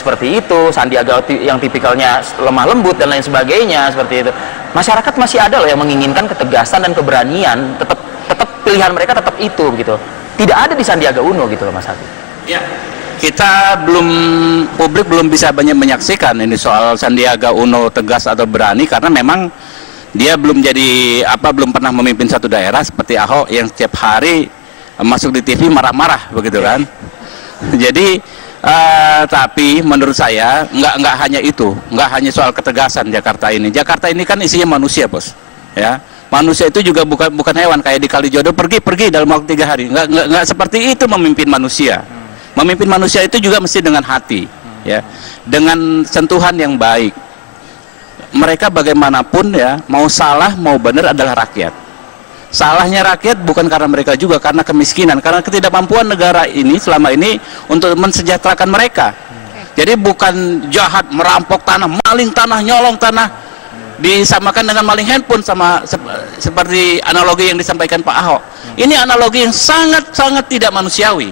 seperti itu, Sandiaga yang tipikalnya lemah lembut dan lain sebagainya seperti itu. Masyarakat masih ada loh yang menginginkan ketegasan dan keberanian, tetap pilihan mereka tetap itu gitu. Tidak ada di Sandiaga Uno gitu loh Mas Habib. Ya, publik belum bisa banyak menyaksikan ini soal Sandiaga Uno tegas atau berani, karena memang dia belum pernah memimpin satu daerah seperti Ahok yang setiap hari masuk di TV marah-marah begitu kan. Jadi tapi menurut saya nggak hanya itu, nggak hanya soal ketegasan Jakarta ini. Jakarta ini kan isinya manusia, bos. Ya, manusia itu juga bukan hewan kayak di Kalijodo pergi dalam waktu 3 hari. Nggak seperti itu memimpin manusia. Memimpin manusia itu juga mesti dengan hati, ya, dengan sentuhan yang baik. Mereka bagaimanapun ya, mau salah mau benar adalah rakyat. Salahnya rakyat bukan karena mereka juga, karena kemiskinan, karena ketidakmampuan negara ini selama ini untuk mensejahterakan mereka. Jadi bukan jahat merampok tanah, maling tanah, nyolong tanah, disamakan dengan maling handphone seperti analogi yang disampaikan Pak Ahok. Ini analogi yang sangat tidak manusiawi.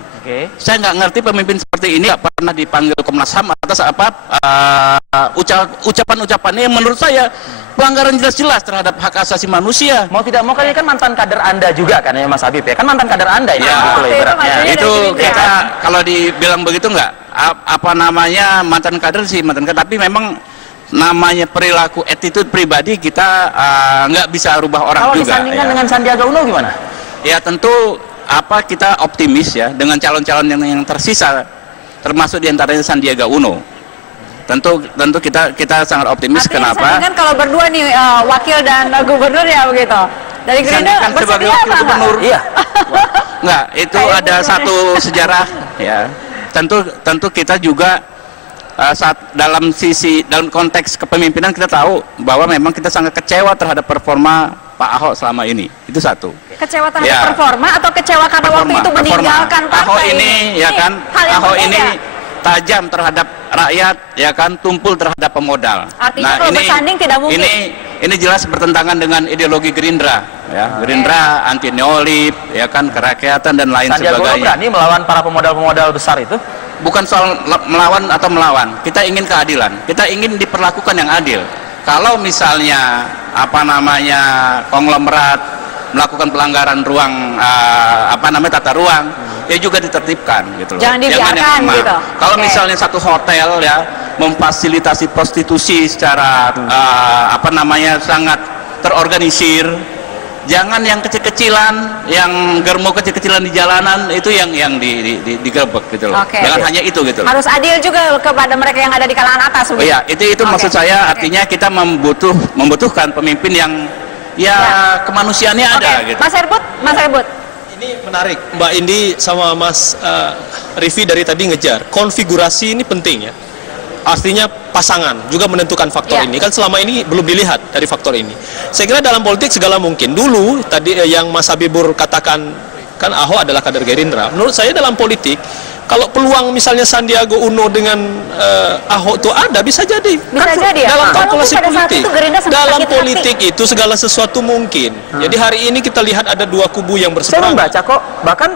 Saya nggak ngerti pemimpin seperti ini nggak pernah dipanggil Komnas HAM atas ucapan-ucapannya yang menurut saya pelanggaran jelas-jelas terhadap hak asasi manusia. Mau tidak mau kan mantan kader Anda juga kan ya Mas Habib ya, kan mantan kader Anda ini. Ya, gitu ibaratnya. Itu kita kalau dibilang begitu nggak mantan kader sih mantan kader, tapi memang namanya perilaku attitude pribadi kita nggak bisa rubah orang juga. Kalau disandingkan dengan Sandiaga Uno gimana? Ya tentu kita optimis ya dengan calon-calon yang tersisa, termasuk diantaranya Sandiaga Uno. Tentu kita sangat optimis. Artinya kenapa? Kan kalau berdua nih wakil dan gubernur ya begitu. Dari Gerindra sebagai wakil gubernur. Iya. Enggak, itu ada satu sejarah ya. Tentu kita juga dalam konteks kepemimpinan kita tahu bahwa memang kita sangat kecewa terhadap performa Pak Ahok selama ini. Itu satu. Kecewa terhadap performa atau kecewa karena waktu itu meninggalkan partai? Ahok ini ya kan, Ahok ini tajam terhadap rakyat ya kan, tumpul terhadap pemodal. Artinya kalau bersanding tidak mungkin. Ini jelas bertentangan dengan ideologi Gerindra ya. Gerindra anti neolib ya kan, kerakyatan dan lain sebagainya. Sandiaga Uno berani melawan para pemodal-pemodal besar itu? Bukan soal melawan atau melawan, kita ingin keadilan, kita ingin diperlakukan yang adil. Kalau misalnya konglomerat melakukan pelanggaran ruang tata ruang, ya juga ditertibkan gitu loh. Jangan dibiarkan gitu. Kalau misalnya satu hotel ya memfasilitasi prostitusi secara sangat terorganisir, jangan yang kecil-kecilan, yang germo kecil-kecilan di jalanan itu yang digerebek gitu loh. Jangan hanya itu gitu loh. Harus adil juga kepada mereka yang ada di kalangan atas. Oh iya, itu maksud saya. Artinya kita membutuhkan pemimpin yang kemanusiaannya ada gitu. Mas Herbut. Ini menarik, Mbak Indi sama Mas Rifi dari tadi ngejar. Konfigurasi ini penting ya. Artinya pasangan juga menentukan faktor ini. Kan selama ini belum dilihat dari faktor ini. Saya kira dalam politik segala mungkin. Dulu tadi yang Mas Habibur katakan, kan Ahok adalah kader Gerindra. Menurut saya dalam politik, kalau peluang misalnya Sandiaga Uno dengan Ahok itu ada, bisa jadi. Bisa jadi ya? Dalam kalkulasi politik. Dalam politik itu segala sesuatu mungkin. Jadi hari ini kita lihat ada dua kubu yang berseberangan. Saya membaca kok, bahkan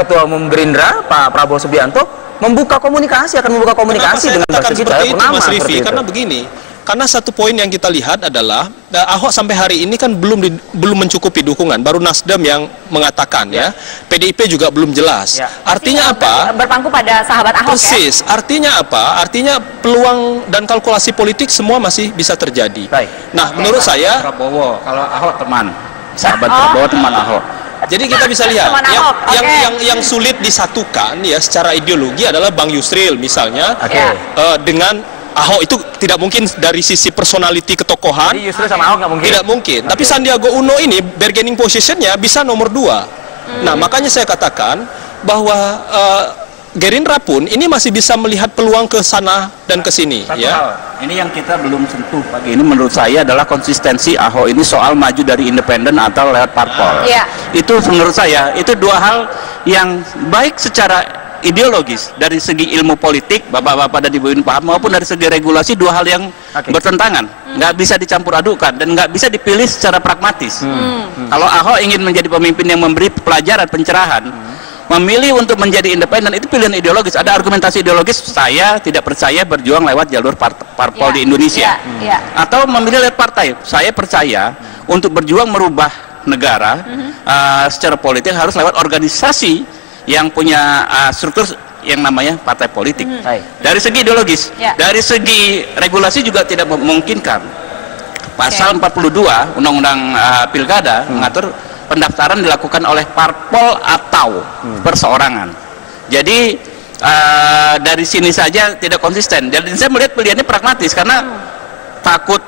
Ketua Umum Gerindra, Pak Prabowo Subianto, akan membuka komunikasi dengan Basuki Cahayapurnama. Mas Rifi, karena begini. Karena satu poin yang kita lihat adalah Ahok sampai hari ini kan belum mencukupi dukungan, baru Nasdem yang mengatakan ya. PDIP juga belum jelas. Artinya apa? Berpangku pada sahabat Ahok. Persis. Artinya apa? Artinya peluang dan kalkulasi politik semua masih bisa terjadi. Nah, menurut saya Prabowo, kalau Ahok teman, sahabat Prabowo teman Ahok. Jadi kita bisa lihat yang sulit disatukan ya secara ideologi adalah Bang Yusril misalnya dengan Ahok. Itu tidak mungkin dari sisi personality ketokohan. Jadi Yusril sama Ahok nggak mungkin. Tidak mungkin. Tapi Sandiaga Uno ini bargaining positionnya bisa nomor 2. Nah makanya saya katakan bahwa Gerindra pun ini masih bisa melihat peluang ke sana dan ke sini. Ini yang kita belum sentuh pagi ini menurut saya adalah konsistensi Ahok ini soal maju dari independen atau lewat parpol. Itu menurut saya itu dua hal yang baik secara ideologis dari segi ilmu politik bapak-bapak dan ibu-ibu paham, maupun dari segi regulasi, dua hal yang bertentangan, nggak bisa dicampur adukan dan nggak bisa dipilih secara pragmatis. Kalau Ahok ingin menjadi pemimpin yang memberi pelajaran pencerahan memilih untuk menjadi independen itu pilihan ideologis. Ada argumentasi ideologis, saya tidak percaya berjuang lewat jalur parpol di Indonesia. Atau memilih lewat partai, saya percaya untuk berjuang merubah negara secara politik harus lewat organisasi yang punya struktur yang namanya partai politik. Dari segi ideologis, dari segi regulasi juga tidak memungkinkan. Pasal 42 Undang-Undang Pilkada mengatur pendaftaran dilakukan oleh parpol atau perseorangan. Jadi dari sini saja tidak konsisten. Jadi saya melihat pilihannya pragmatis karena takut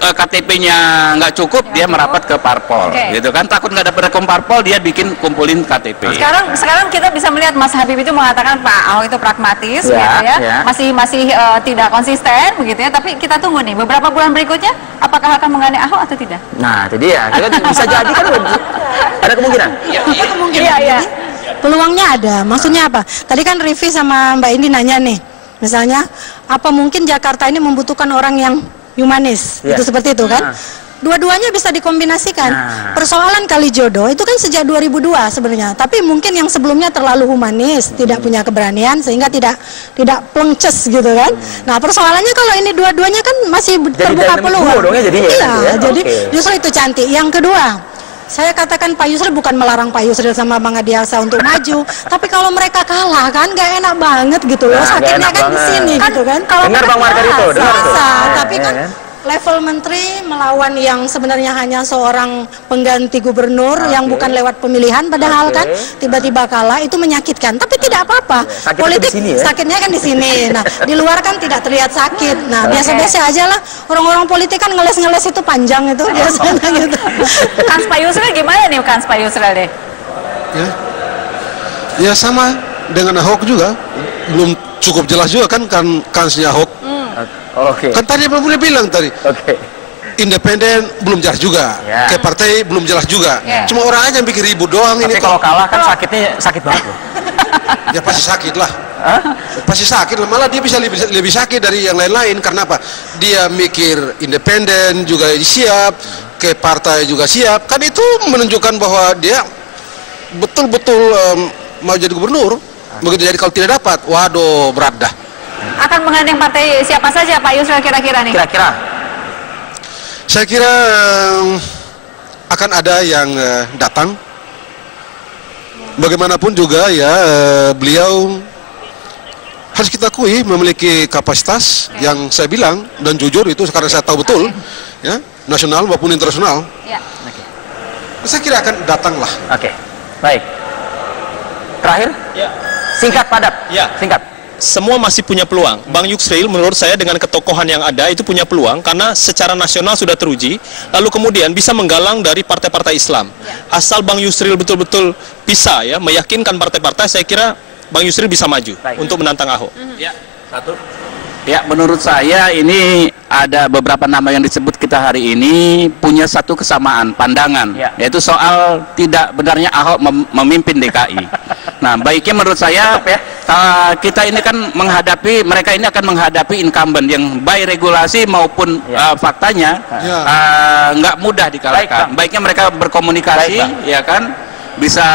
KTP-nya nggak cukup, dia merapat ke parpol, gitu kan? Takut nggak dapat rekom parpol, dia bikin kumpulin KTP. Sekarang kita bisa melihat Mas Habib itu mengatakan Pak Ahok itu pragmatis, gitu ya, masih tidak konsisten, begitu ya. Tapi kita tunggu nih, beberapa bulan berikutnya, apakah akan menggandeng Ahok atau tidak? Nah, itu dia. Kita bisa jadi kan ada kemungkinan. Ada kemungkinan. Iya. Peluangnya ada. Maksudnya apa? Tadi kan Rivi sama Mbak Indi nanya nih, misalnya apa mungkin Jakarta ini membutuhkan orang yang humanis, itu seperti itu kan? Dua-duanya bisa dikombinasikan. Persoalan Kalijodo itu kan sejak 2002 sebenarnya, tapi mungkin yang sebelumnya terlalu humanis, tidak punya keberanian sehingga tidak plengces gitu kan. Nah, persoalannya kalau ini dua-duanya kan masih terbuka peluang. Jadi justru itu cantik. Yang kedua, saya katakan Pak Yusril bukan melarang Pak Yusril sama Bang Adiaksa untuk maju, tapi kalau mereka kalah kan gak enak banget gitu loh, sakitnya kan di sini gitu kan. Kalau dengar Bang Margarito, tapi kan level menteri melawan yang sebenarnya hanya seorang pengganti gubernur yang bukan lewat pemilihan, padahal kan tiba-tiba kalah, itu menyakitkan. Tapi tidak apa-apa. Politik sakitnya kan di sini. Nah, di luar kan tidak terlihat sakit. Nah, biasa-biasa aja lah. Orang-orang politik kan ngeles-ngeles itu panjang itu biasanya gitu. Kans Pak Yusril gimana nih kans Pak Yusril deh? Ya sama dengan Ahok juga. Belum cukup jelas juga kan kansnya Ahok. Kan tadi belum boleh bilang tadi. Independen belum jelas juga, kayak partai belum jelas juga. Cuma orang aja yang bikin ribut doang. Tapi ini. Kalau kalah kan sakitnya sakit banget loh. Ya pasti sakit lah. Pasti sakit lah. Malah dia bisa lebih sakit dari yang lain-lain. Karena apa? Dia mikir independen juga siap, ke partai juga siap. Kan itu menunjukkan bahwa dia betul-betul mau jadi gubernur. Begitu jadi kalau tidak dapat, waduh berat dah. Akan menggandeng partai siapa saja Pak Yusril kira-kira nih? Kira-kira? Saya kira akan ada yang datang. Bagaimanapun juga ya beliau harus kita akui memiliki kapasitas yang saya bilang dan jujur itu sekarang saya tahu betul, ya nasional maupun internasional. Saya kira akan datang lah. Baik. Terakhir? Singkat padat. Singkat. Semua masih punya peluang. Bang Yusril menurut saya dengan ketokohan yang ada itu punya peluang karena secara nasional sudah teruji, lalu kemudian bisa menggalang dari partai-partai Islam. Asal Bang Yusril betul-betul bisa ya meyakinkan partai-partai, saya kira Bang Yusril bisa maju untuk menantang Ahok. Ya, menurut saya ini ada beberapa nama yang disebut kita hari ini punya satu kesamaan pandangan, yaitu soal tidak benarnya Ahok memimpin DKI. Nah, baiknya menurut saya kita ini kan mereka ini akan menghadapi incumbent yang baik regulasi maupun faktanya nggak mudah dikalahkan. Baiknya mereka berkomunikasi, ya kan, bisa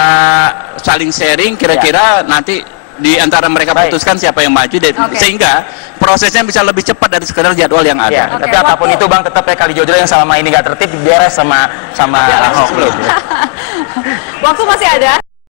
saling sharing, kira-kira nanti di antara mereka putuskan siapa yang maju, sehingga prosesnya bisa lebih cepat dari sekedar jadwal yang ada. Tapi apapun itu Bang, tetap ya Kalijodo yang selama ini nggak tertib beres sama Ahok. Waktu masih ada.